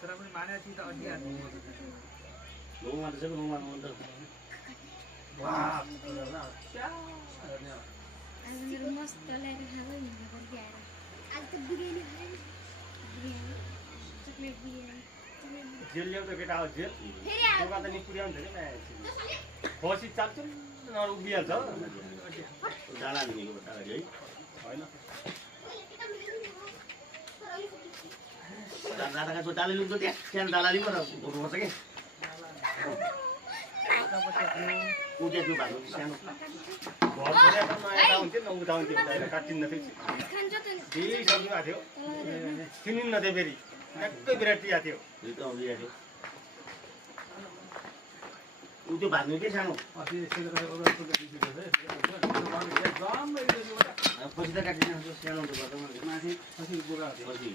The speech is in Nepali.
तर पनि मानेपछि त अडिहाल्नु घुमा त सब घुमा मन त वाह आज मेरो मस्त ल्याएर खाऊ नि घरको आएर आज त बिरयानी खाएँ बिरयानी चकलेट बिरयानी जेल ल्याउ त केटा हो जेल फेरि दोका त नि पुर्याउनु धेरै पाए खसी चाल्छ नर उभिहाल्छ डाला निको डाला है हैन डाला का डाला लुन्छ त्यहाँ त्यहाँ डाला लिनु र गर्नुपर्छ के उड्या त्यो भागो सानो घर परे त नयाँ हुन्थ्यो नउता हुन्थ्यो बाहिर काटिन्न थियो खान्छ त त्यही सक्नु भएको थियो चिनिन्न थियो फेरि एकै भेराइटी आएको थियो यो त आउँदै थियो उ त्यो भाग्नु के सानो अस्ति यसले गर्दा ओभर टु द पछि त काटिन्छ सानो हुन्छ गर्दा माथि पछि बोरा पछि